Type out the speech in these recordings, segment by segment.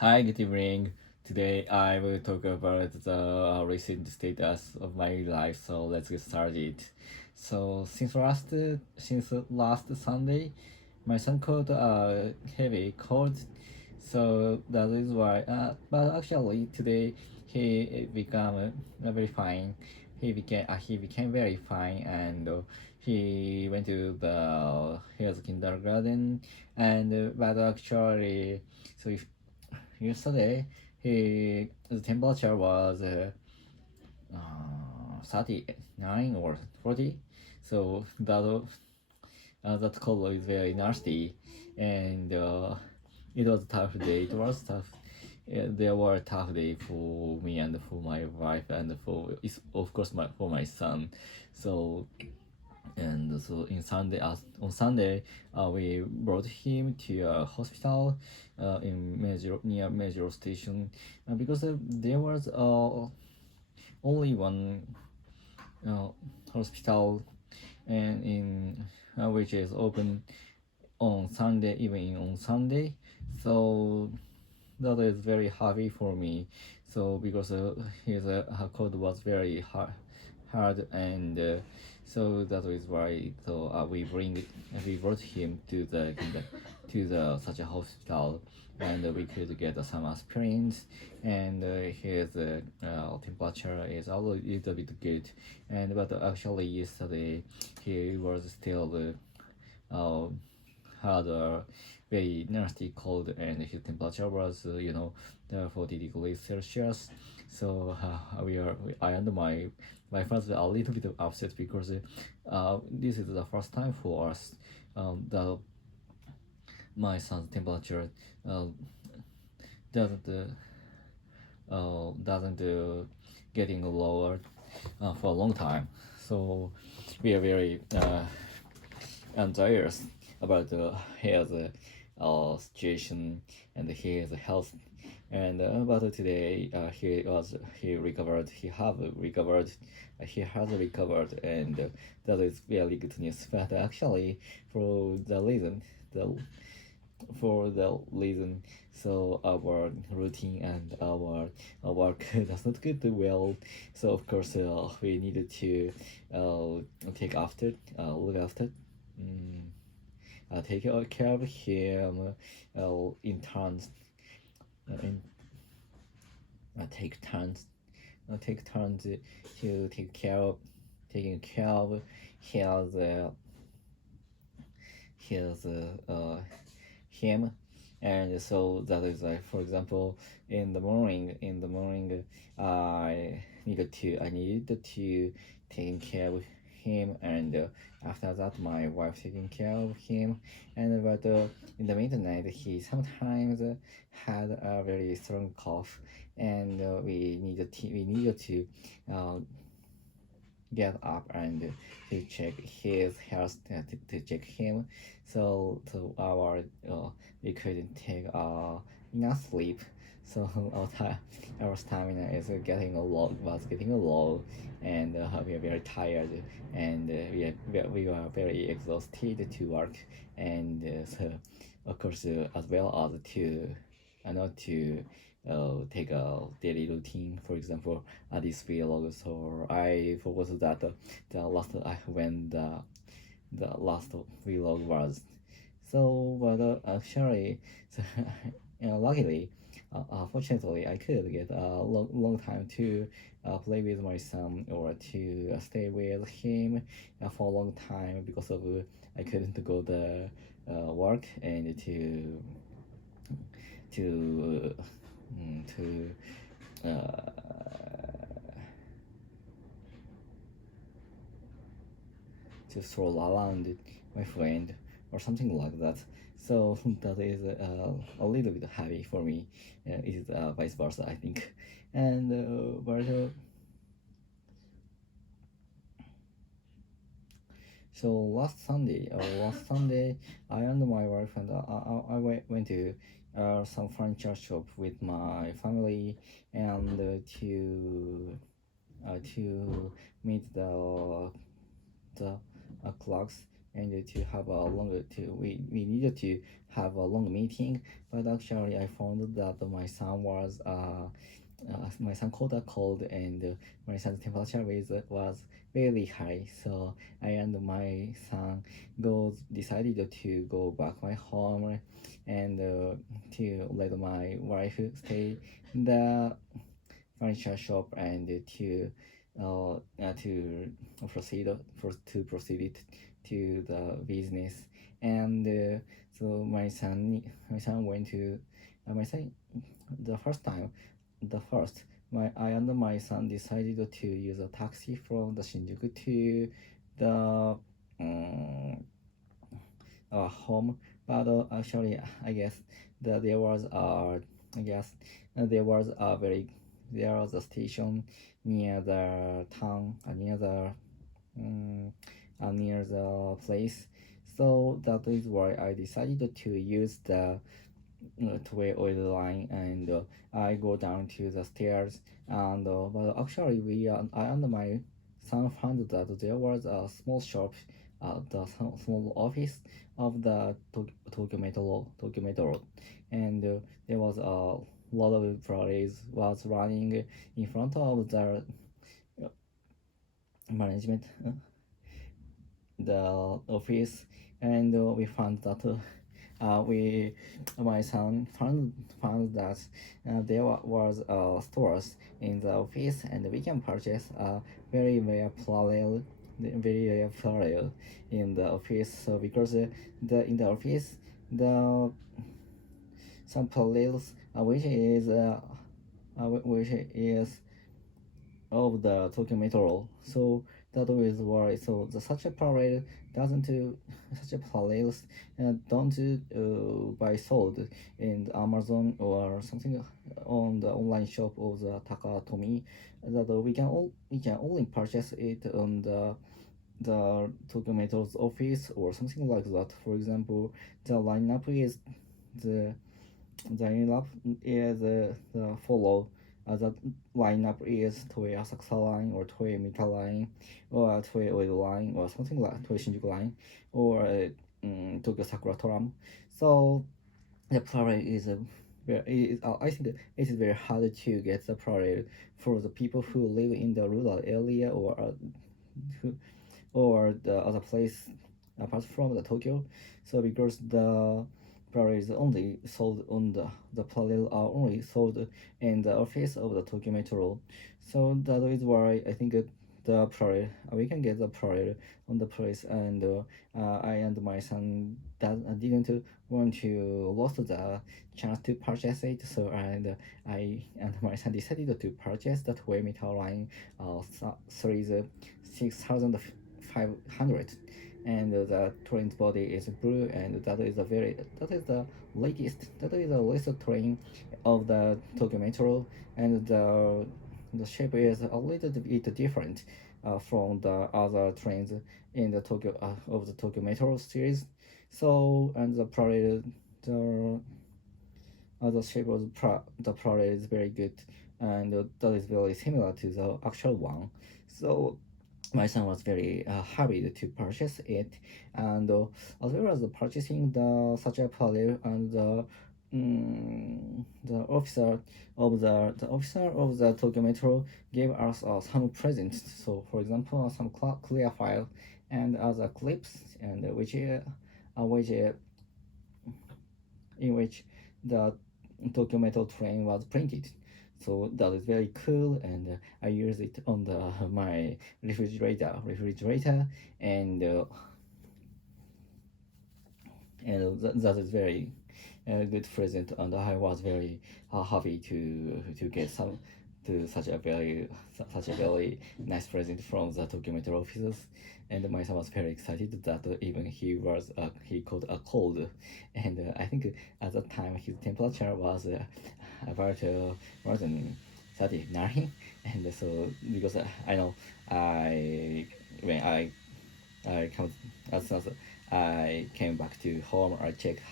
Hi, good evening. Today I will talk about the recent status of my life. So let's get started. So since last Sunday, my son caught a heavy cold. So that is why. But actually today he became very fine. He became very fine, and he went to his kindergarten. And but actually, so if yesterday, the temperature was 39 or 40, so that cold is very nasty, and it was a tough day. It was tough. There were a tough day for me and for my wife and of course for my son. So and so on Sunday, we brought him to a hospital near Major Station, because there was only one uh, hospital, and in which is open on Sunday, even on Sunday. So that is very heavy for me. So because his her code was very hard, and so that is why we brought him to the such a hospital, and we could get some aspirins, and his temperature is a little bit good, and but actually yesterday he was still uh, had a very nasty cold, and his temperature was 40 degrees Celsius. So I and my wife was a little bit upset because this is the first time for us that my son's temperature uh, doesn't doesn't getting lower for a long time. So we are very anxious about his situation and his health. And but today he recovered. He has recovered, and that is very good news. But actually, for the reason the for the reason, so our routine and our work does not get well. So of course we needed to look after, mm, take care of him, in turns, in take turns take turns to take care of taking care of his his him. And so that is like, for example, in the morning I needed to taking care of him, and after that my wife taking care of him. And but in the midnight he sometimes had a very strong cough, and we needed to uh, get up and to check his health, to check him. So we couldn't take enough sleep. So our stamina is getting low, and we are very tired, and we are very exhausted to work, and so of course as well as to not to take a daily routine. For example, this vlog. So I forgot that when the last vlog was. So but actually, so, luckily, fortunately, I could get a long time to play with my son, or to stay with him for a long time, because of I couldn't go the work, and to to to stroll around my friend or something like that. So that is a little bit heavy for me. It is vice versa, I think. And but so last Sunday, I and my wife and went to some furniture shop with my family, and to meet the clocks, and to have a longer we needed to have a long meeting, but actually I found that my son caught a cold, and my son's temperature was very high. So I and my son decided to go back my home, and to let my wife stay in the furniture shop, and to proceed it to the business. And so my son went to my son the first time the first my I and my son decided to use a taxi from the Shinjuku to the um, home. But actually, I guess that there was a station near the town, um, near the place. So that is why I decided to use the two-way oil line, and I go down to the stairs. And but actually, I and my son found that there was a small shop, the small office of the Tokyo Metro, and there was a lot of employees was running in front of the management, the office. And we found that my son found that there was stores in the office, and we can purchase very parallel in the office. So because the in the office, the some parallels which is of the Tokyo Metro. So that is why such a parallel doesn't such a parallels don't buy sold in Amazon or something on the online shop of the Takatomi, that we can only purchase it on the Tokyo Metro's office or something like that. For example, the lineup is the the lineup is the follow. The lineup is Toei Asakusa line, or Toei Mita line, or Toei Oedo line, or something like Toei Shinjuku line, or Tokyo Sakura Tram. So the parade I think it is very hard to get the parade for the people who live in the rural area, who or the other place apart from the Tokyo. So because the parallels only sold on the parallel are only sold in the office of the Tokyo Metro. So that is why I think the parallel we can get the parallel on the place. And I and my son didn't want to lose the chance to purchase it. So I and my son decided to purchase the Toei Metal line series 6500, and the train's body is blue, and that is the latest train of the Tokyo Metro. And the shape is a little bit different from the other trains in the Tokyo of the Tokyo Metro series. So, and the the shape of the product is very good, and that is very similar to the actual one. So my son was very happy to purchase it. And as well as purchasing the such a parallel, and the officer of the Tokyo Metro gave us some presents. So for example, some clear file and other clips, and which in which the Tokyo Metro train was printed. So that is very cool, and I use it on my refrigerator, and that is very good present, and I was very happy to get such a very nice present from the Tokyo Metro officers. And my son was very excited that even he caught a cold, and I think at that time his temperature was about more than 39. And so because I know I when I come as soon as I came back to home, I checked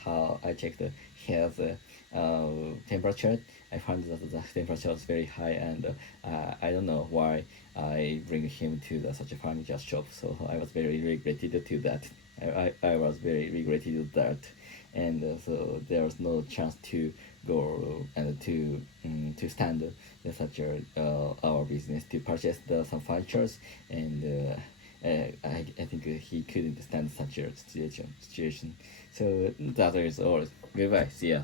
his temperature. I found that the temperature was very high, and I don't know why I bring him to such a furniture shop. So I was very regretted to that. I was very regretted that, and so there was no chance to go and to stand such our business to purchase some furnitures, and I think he couldn't stand such a situation. So that is all. Goodbye. See ya.